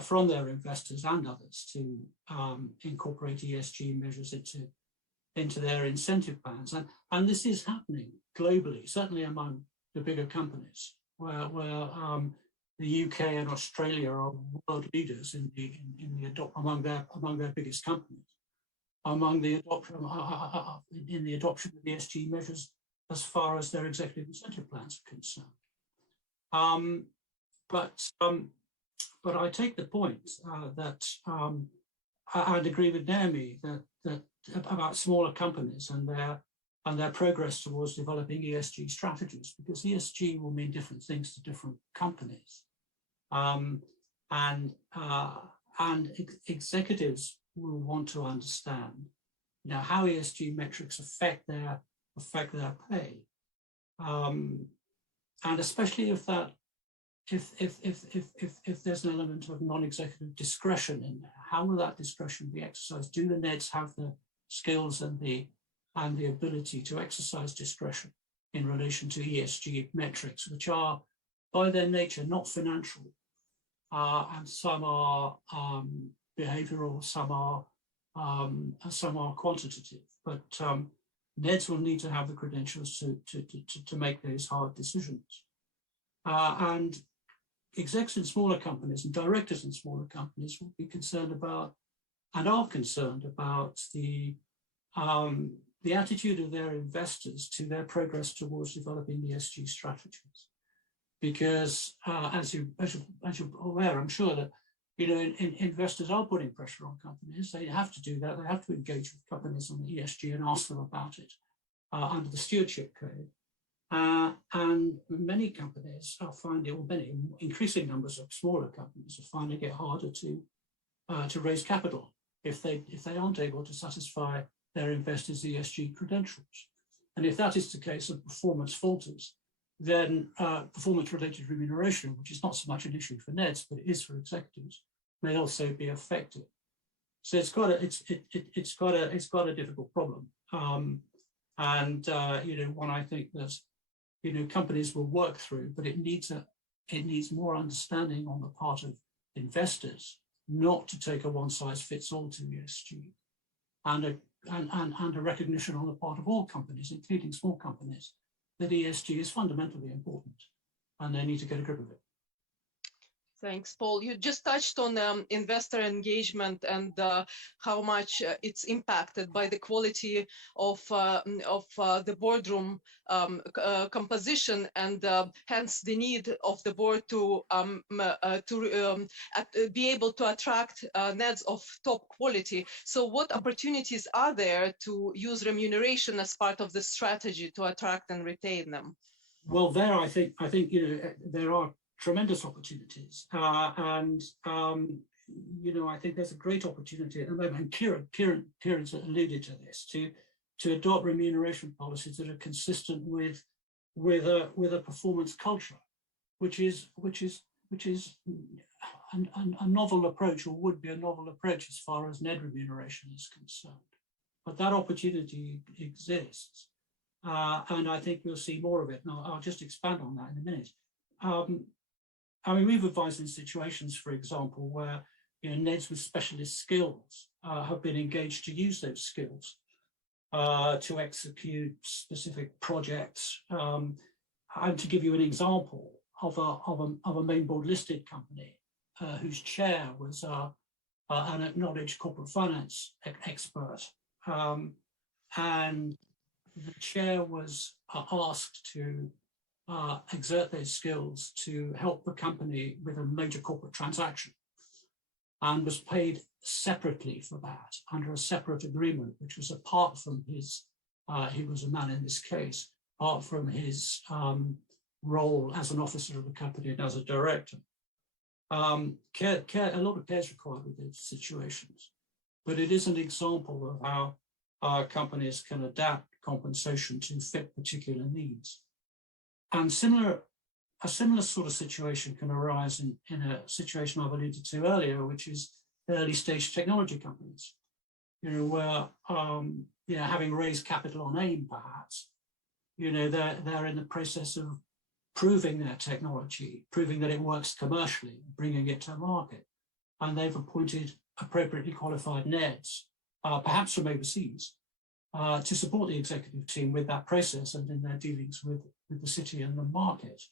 from their investors and others to incorporate ESG measures into their incentive plans. And this is happening globally, certainly among the bigger companies, where the UK and Australia are world leaders among their biggest companies, in the adoption of ESG measures as far as their executive incentive plans are concerned. But I take the point that I'd agree with Naomi that about smaller companies and their progress towards developing ESG strategies, because ESG will mean different things to different companies. Executives will want to understand, how ESG metrics affect their pay, and especially if there's an element of non-executive discretion in there, how will that discretion be exercised? Do the NEDs have the skills and the ability to exercise discretion in relation to ESG metrics, which are by their nature not financial, and some are behavioral, some are quantitative, but NEDs will need to have the credentials to make those hard decisions. And execs in smaller companies and directors in smaller companies will be concerned about, and are concerned about, the attitude of their investors to their progress towards developing ESG strategies. Because as you're aware, I'm sure that investors are putting pressure on companies. They have to do that. They have to engage with companies on the ESG and ask them about it under the stewardship code. And many companies are finding, or many increasing numbers of smaller companies are finding it harder to raise capital if they aren't able to satisfy their investors' ESG credentials. And if that is the case and performance falters, then performance-related remuneration, which is not so much an issue for NEDs, but it is for executives, may also be affected. So it's got a difficult problem, and one I think that companies will work through, but it needs more understanding on the part of investors, not to take a one-size-fits-all to ESG, and a recognition on the part of all companies, including small companies, that ESG is fundamentally important, and they need to get a grip of it. Thanks, Paul. You just touched on investor engagement and how much it's impacted by the quality of the boardroom composition, and hence the need of the board to be able to attract NEDs of top quality. So what opportunities are there to use remuneration as part of the strategy to attract and retain them? Well, there I think there are tremendous opportunities, and I think there's a great opportunity at the moment. And Kieran's alluded to this, to adopt remuneration policies that are consistent with a performance culture, which is a novel approach, or would be a novel approach as far as NED remuneration is concerned. But that opportunity exists, and I think we'll see more of it. Now, I'll just expand on that in a minute. We've advised in situations, for example, where NEDs with specialist skills have been engaged to use those skills to execute specific projects. And to give you an example of a main board listed company whose chair was an acknowledged corporate finance expert, and the chair was asked to exert those skills to help the company with a major corporate transaction, and was paid separately for that under a separate agreement, which was apart from his, he was a man in this case, apart from his role as an officer of the company and as a director. A lot of care is required with these situations, but it is an example of how companies can adapt compensation to fit particular needs. And a similar sort of situation can arise in a situation I've alluded to earlier, which is early stage technology companies, where having raised capital on AIM, perhaps, they're in the process of proving their technology, proving that it works commercially, bringing it to market, and they've appointed appropriately qualified NEDs, perhaps from overseas, to support the executive team with that process and in their dealings with the city and the market.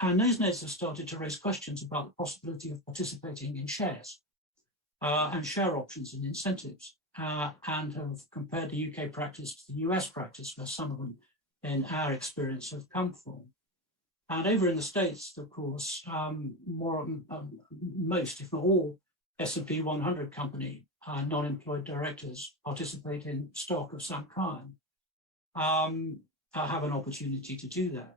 And those NEDs have started to raise questions about the possibility of participating in shares and share options and incentives, and have compared the UK practice to the US practice, where some of them, in our experience, have come from. And over in the States, of course, most, if not all, S&P 100 company non-employed directors participate in stock of some kind, have an opportunity to do that.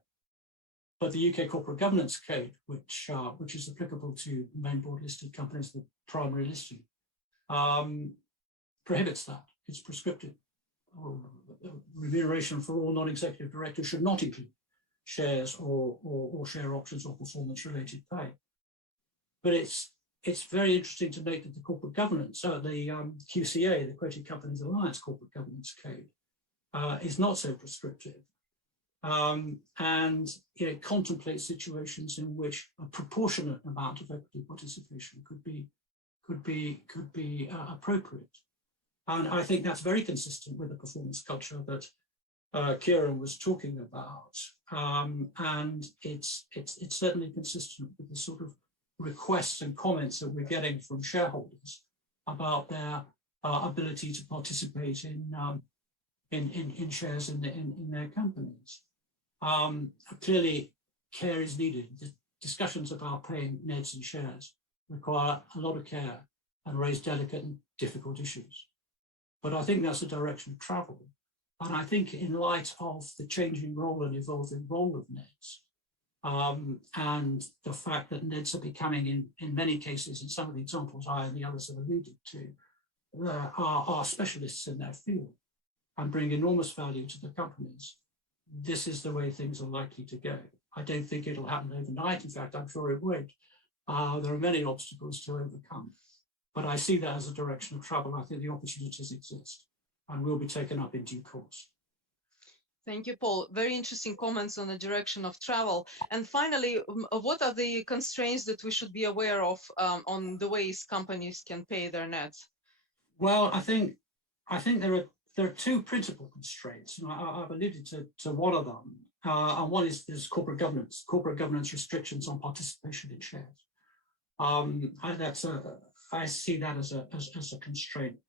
but the UK Corporate Governance Code, which is applicable to main board listed companies, the primary listing, prohibits that. It's prescriptive. Remuneration for all non-executive directors should not include shares or share options or performance-related pay. But it's very interesting to note that the corporate governance, the QCA, the Quoted Companies Alliance Corporate Governance Code, is not so prescriptive, and it contemplates situations in which a proportionate amount of equity participation could be appropriate. And I think that's very consistent with the performance culture that Kieran was talking about, and it's certainly consistent with the sort of requests and comments that we're getting from shareholders about their ability to participate in shares in their companies. Clearly, care is needed. The discussions about paying NEDs and shares require a lot of care and raise delicate and difficult issues. But I think that's the direction of travel. And I think in light of the changing role and evolving role of NEDs, and the fact that NEDs are becoming, in many cases, in some of the examples I and the others have alluded to, are specialists in their field and bring enormous value to the companies. This is the way things are likely to go. I don't think it'll happen overnight. In fact, I'm sure it won't. There are many obstacles to overcome. But I see that as a direction of travel. I think the opportunities exist and will be taken up in due course. Thank you, Paul. Very interesting comments on the direction of travel. And finally, what are the constraints that we should be aware of on the ways companies can pay their NEDs? Well, I think there are two principal constraints. I've alluded to one of them, and one is corporate governance restrictions on participation in shares. I see that as a constraint.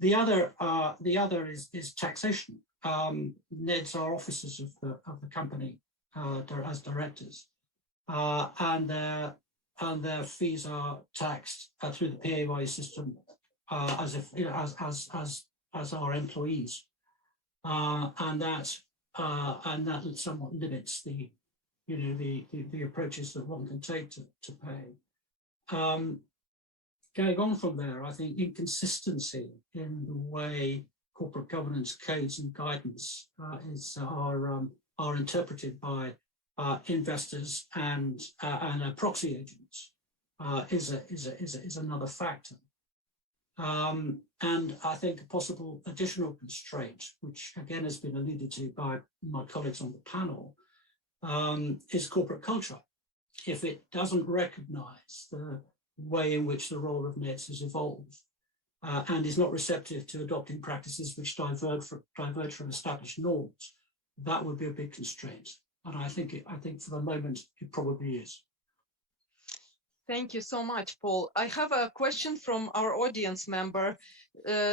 The other is taxation. NEDs are officers of the company as directors, and their fees are taxed through the PAYE system as our employees, and that somewhat limits the approaches that one can take to pay. Going on from there, I think inconsistency in the way corporate governance codes and guidance are interpreted by investors and proxy agents is another factor. And I think a possible additional constraint, which again has been alluded to by my colleagues on the panel, is corporate culture. If it doesn't recognize the way in which the role of NEDs has evolved and is not receptive to adopting practices which diverge from established norms, that would be a big constraint. And I think for the moment it probably is. Thank you so much, Paul. I have a question from our audience member,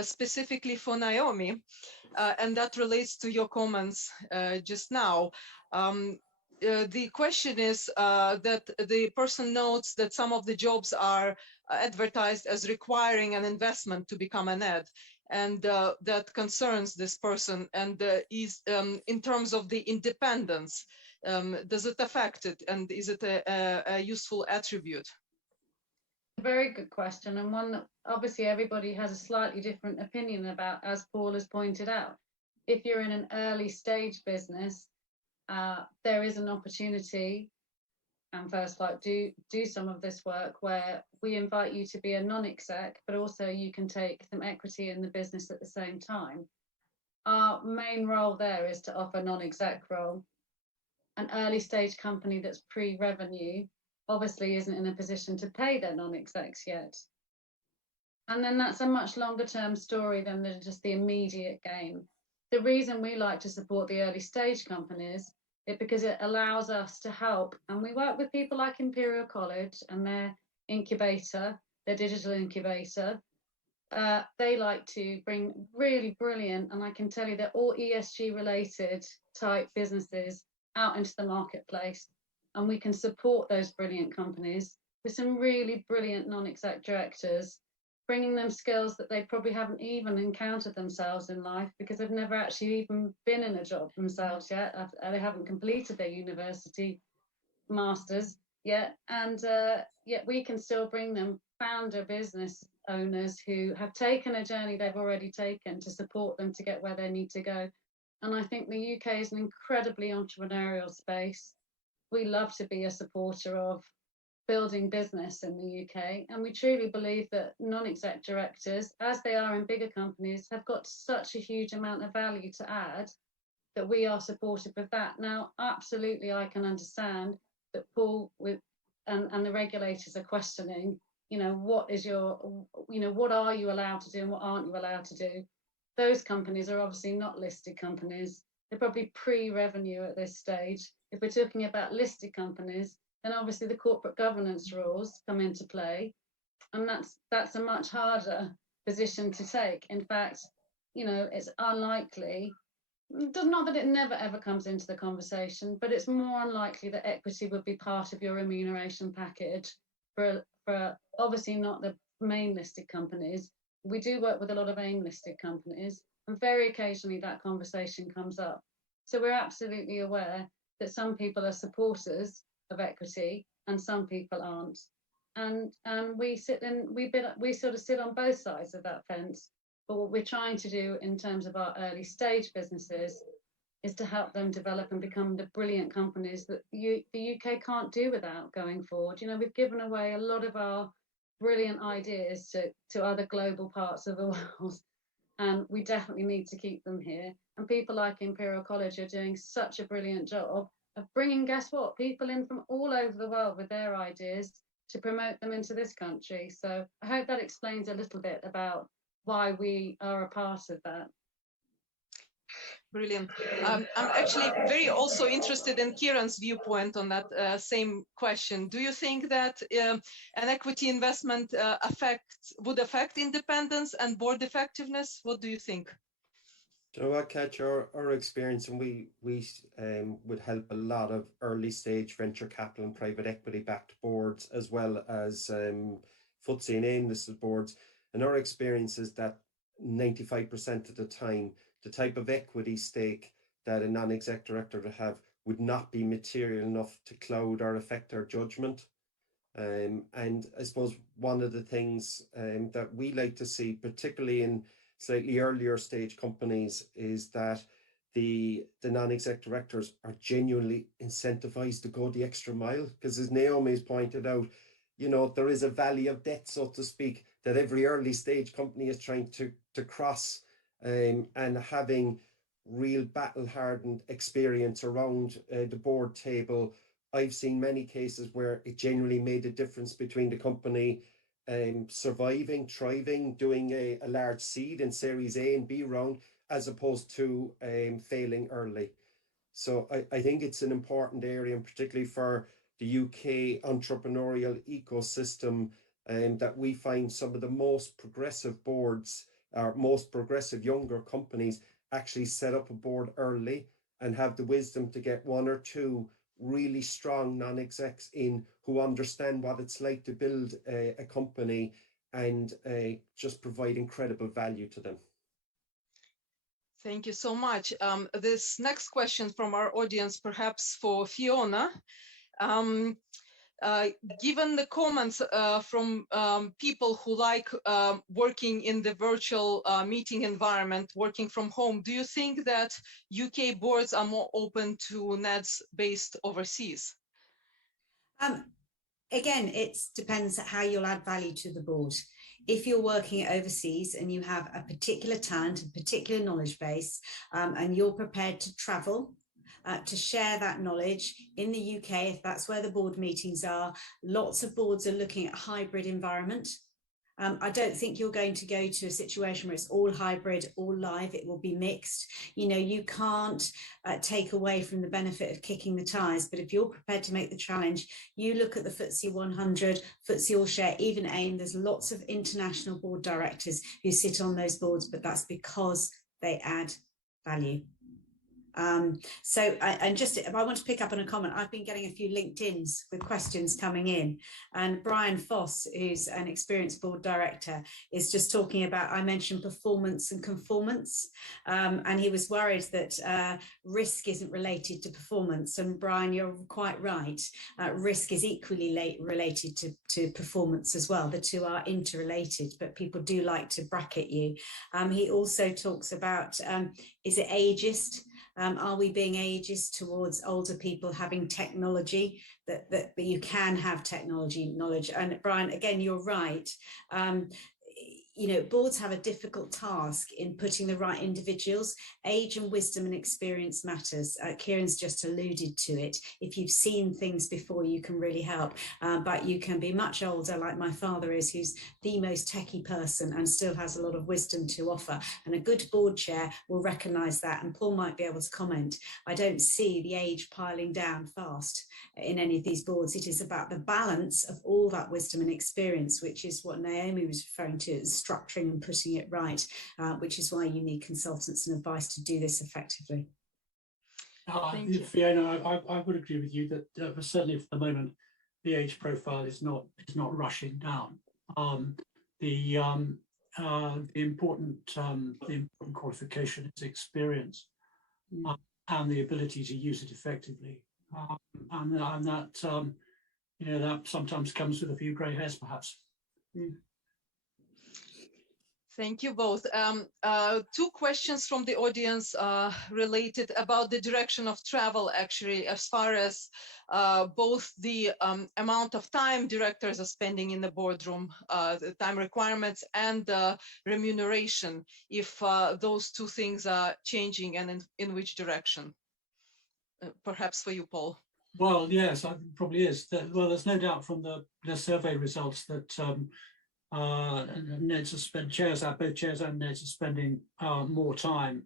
specifically for Naomi, and that relates to your comments just now. The question is that the person notes that some of the jobs are advertised as requiring an investment to become an NED, and that concerns this person, and is in terms of the independence, does it affect it, and is it a useful attribute? A very good question, and one that obviously everybody has a slightly different opinion about, as Paul has pointed out. If you're in an early stage business, there is an opportunity, and First Light do some of this work where we invite you to be a non-exec, but also you can take some equity in the business at the same time. Our main role there is to offer non-exec role. An early stage company that's pre-revenue obviously isn't in a position to pay their non-execs yet. And then that's a much longer term story than just the immediate gain. The reason we like to support the early stage companies is because it allows us to help. And we work with people like Imperial College and their incubator, their digital incubator. They like to bring really brilliant, and I can tell you they're all ESG related type businesses out into the marketplace. And we can support those brilliant companies with some really brilliant non-exec directors, bringing them skills that they probably haven't even encountered themselves in life because they've never actually even been in a job themselves yet. They haven't completed their university masters yet, and yet we can still bring them founder business owners who have taken a journey they've already taken to support them to get where they need to go. And I think the UK is an incredibly entrepreneurial space. We love to be a supporter of building business in the UK, and we truly believe that non-exec directors, as they are in bigger companies, have got such a huge amount of value to add that we are supportive of that. Now, absolutely, I can understand that Paul and the regulators are questioning, what is your, what are you allowed to do and what aren't you allowed to do? Those companies are obviously not listed companies. They're probably pre-revenue at this stage. If we're talking about listed companies, then obviously the corporate governance rules come into play, and that's a much harder position to take. In fact, it's unlikely, not that it never ever comes into the conversation, but it's more unlikely that equity would be part of your remuneration package for obviously not the main listed companies. We do work with a lot of AIM listed companies, and very occasionally that conversation comes up. So we're absolutely aware that some people are supporters of equity and some people aren't, and we sort of sit on both sides of that fence. But what we're trying to do in terms of our early stage businesses is to help them develop and become the brilliant companies that the UK can't do without going forward. We've given away a lot of our brilliant ideas to other global parts of the world, and we definitely need to keep them here. And people like Imperial College are doing such a brilliant job of bringing, guess what, people in from all over the world with their ideas to promote them into this country. So I hope that explains a little bit about why we are a part of that. Brilliant. I'm actually very also interested in Kieran's viewpoint on that same question. Do you think that an equity investment would affect independence and board effectiveness? What do you think? Do you know what, Kat, our experience, and we would help a lot of early stage venture capital and private equity backed boards, as well as FTSE and AIM listed boards. And our experience is that 95% of the time, the type of equity stake that a non-exec director would have would not be material enough to cloud or affect our judgment. And I suppose one of the things that we like to see, particularly in slightly earlier stage companies, is that the non-exec directors are genuinely incentivized to go the extra mile. Because as Naomi has pointed out, there is a valley of death, so to speak, that every early stage company is trying to cross, and having real battle-hardened experience around the board table. I've seen many cases where it genuinely made a difference between the company surviving, thriving, doing a large seed in Series A and B round, as opposed to failing early. So I think it's an important area, and particularly for the UK entrepreneurial ecosystem, that we find some of the most progressive boards, or most progressive younger companies, actually set up a board early and have the wisdom to get one or two really strong non-execs in who understand what it's like to build a company, and just provide incredible value to them. Thank you so much. This next question from our audience, perhaps for Fiona. Given the comments from people who like working in the virtual meeting environment, working from home, do you think that UK boards are more open to NEDs based overseas? Again, it depends how you'll add value to the board. If you're working overseas and you have a particular talent, a particular knowledge base, and you're prepared to travel to share that knowledge in the UK, if that's where the board meetings are, lots of boards are looking at a hybrid environment. I don't think you're going to go to a situation where it's all hybrid, all live. It will be mixed. You can't take away from the benefit of kicking the tires, but if you're prepared to make the challenge, you look at the FTSE 100, FTSE All Share, even AIM, there's lots of international board directors who sit on those boards, but that's because they add value. I want to pick up on a comment. I've been getting a few LinkedIns with questions coming in, and Brian Foss, who's an experienced board director, is just talking about, I mentioned performance and conformance, and he was worried that risk isn't related to performance. And Brian, you're quite right. Risk is equally related to performance as well. The two are interrelated, but people do like to bracket you. He also talks about, is it ageist? Are we being ageist towards older people having technology, that you can have technology knowledge? And Brian, again, you're right. Boards have a difficult task in putting the right individuals. Age and wisdom and experience matters. Kieran's just alluded to it. If you've seen things before, you can really help. But you can be much older, like my father is, who's the most techie person and still has a lot of wisdom to offer. And a good board chair will recognise that. And Paul might be able to comment. I don't see the age piling down fast in any of these boards. It is about the balance of all that wisdom and experience, which is what Naomi was referring to as structuring and putting it right, which is why you need consultants and advice to do this effectively. Fiona, I would agree with you that certainly for the moment, the age profile is not rushing down. The important qualification is experience and the ability to use it effectively, and that that sometimes comes with a few grey hairs, perhaps. Thank you both. Two questions from the audience related about the direction of travel, actually, as far as both the amount of time directors are spending in the boardroom, the time requirements, and remuneration, if those two things are changing, and in which direction. Perhaps for you, Paul. Well, yes, it probably is. Well, there's no doubt from the survey results that NEDs are spending, both chairs and NEDs are spending more time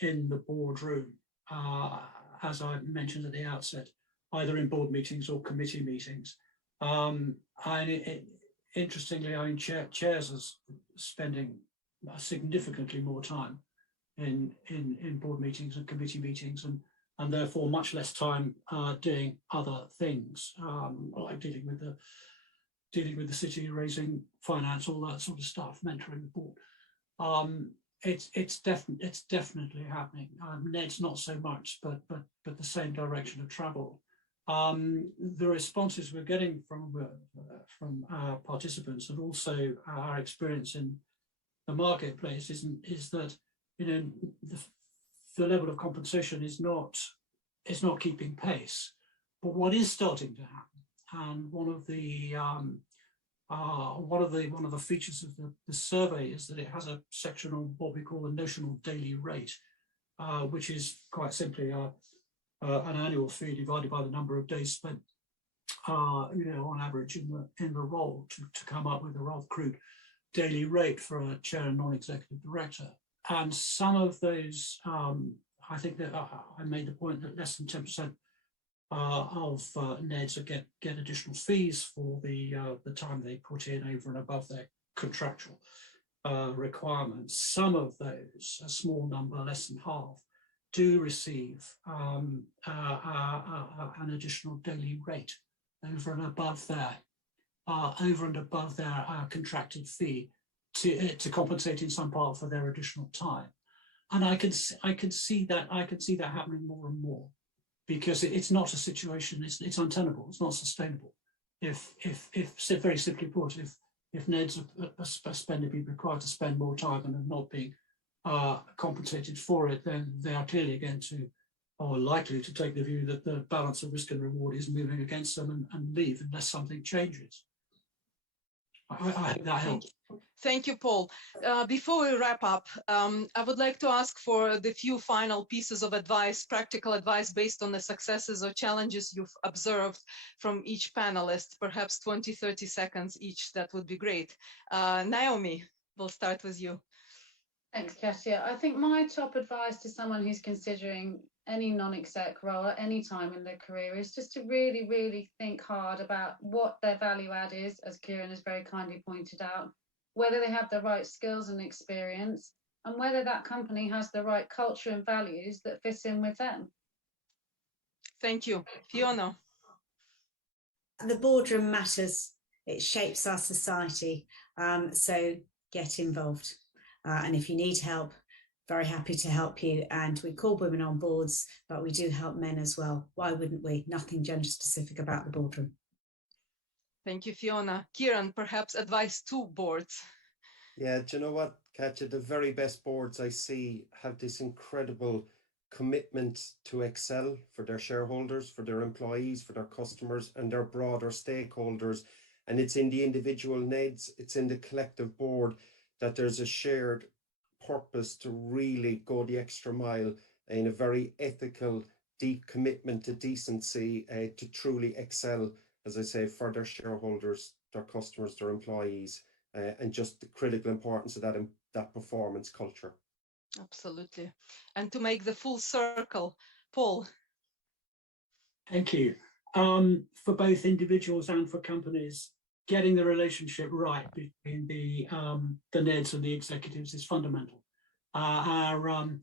in the boardroom, as I mentioned at the outset, either in board meetings or committee meetings. Interestingly, I mean, chairs are spending significantly more time in board meetings and committee meetings, and therefore much less time doing other things, like dealing with the city, raising finance, all that sort of stuff, mentoring the board. It's definitely happening. NED's not so much, but the same direction of travel. The responses we're getting from our participants, and also our experience in the marketplace, is that the level of compensation is not keeping pace. But what is starting to happen, and one of the features of the survey is that it has a section on what we call the notional daily rate, which is quite simply an annual fee divided by the number of days spent, on average in the role, to come up with a rather crude daily rate for a chair and non-executive director. And some of those, I think that I made the point that less than 10% of NEDs get additional fees for the time they put in over and above their contractual requirements. Some of those, a small number, less than half, do receive an additional daily rate over and above their contracted fee to compensate in some part for their additional time. And I can see that happening more and more, because it's not a situation, it's untenable, it's not sustainable. If very simply put, if NEDs are being required to spend more time and are not being compensated for it, then they are clearly likely to take the view that the balance of risk and reward is moving against them and leave unless something changes. I hope that helps. Thank you, Paul. Before we wrap up, I would like to ask for the few final pieces of advice, practical advice based on the successes or challenges you've observed from each panelist, perhaps 20, 30 seconds each. That would be great. Naomi, we'll start with you. Thanks, Katia. I think my top advice to someone who's considering any non-exec role at any time in their career is just to really, really think hard about what their value add is, as Kieran has very kindly pointed out, whether they have the right skills and experience, and whether that company has the right culture and values that fit in with them. Thank you. Fiona. The boardroom matters. It shapes our society. So get involved. And if you need help, very happy to help you. And we call women on boards, but we do help men as well. Why wouldn't we? Nothing gender specific about the boardroom. Thank you, Fiona. Kieran, perhaps advice to boards. Yeah, do you know what, Katja? The very best boards I see have this incredible commitment to excel for their shareholders, for their employees, for their customers, and their broader stakeholders. And it's in the individual NEDs, it's in the collective board that there's a shared purpose to really go the extra mile in a very ethical, deep commitment to decency, to truly excel, as I say, for their shareholders, their customers, their employees, and just the critical importance of that performance culture. Absolutely. And to make the full circle, Paul. Thank you. For both individuals and for companies, getting the relationship right between the NEDs and the executives is fundamental. Our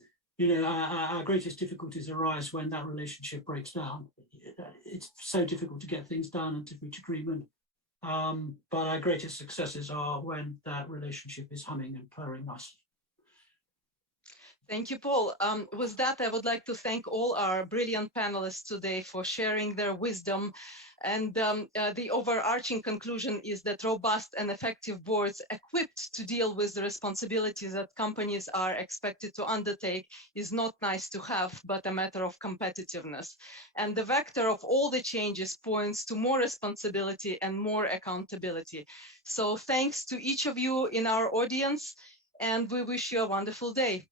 greatest difficulties arise when that relationship breaks down. It's so difficult to get things done and to reach agreement. But our greatest successes are when that relationship is humming and purring nicely. Thank you, Paul. With that, I would like to thank all our brilliant panelists today for sharing their wisdom. And the overarching conclusion is that robust and effective boards equipped to deal with the responsibilities that companies are expected to undertake is not nice to have, but a matter of competitiveness. And the vector of all the changes points to more responsibility and more accountability. So thanks to each of you in our audience, and we wish you a wonderful day.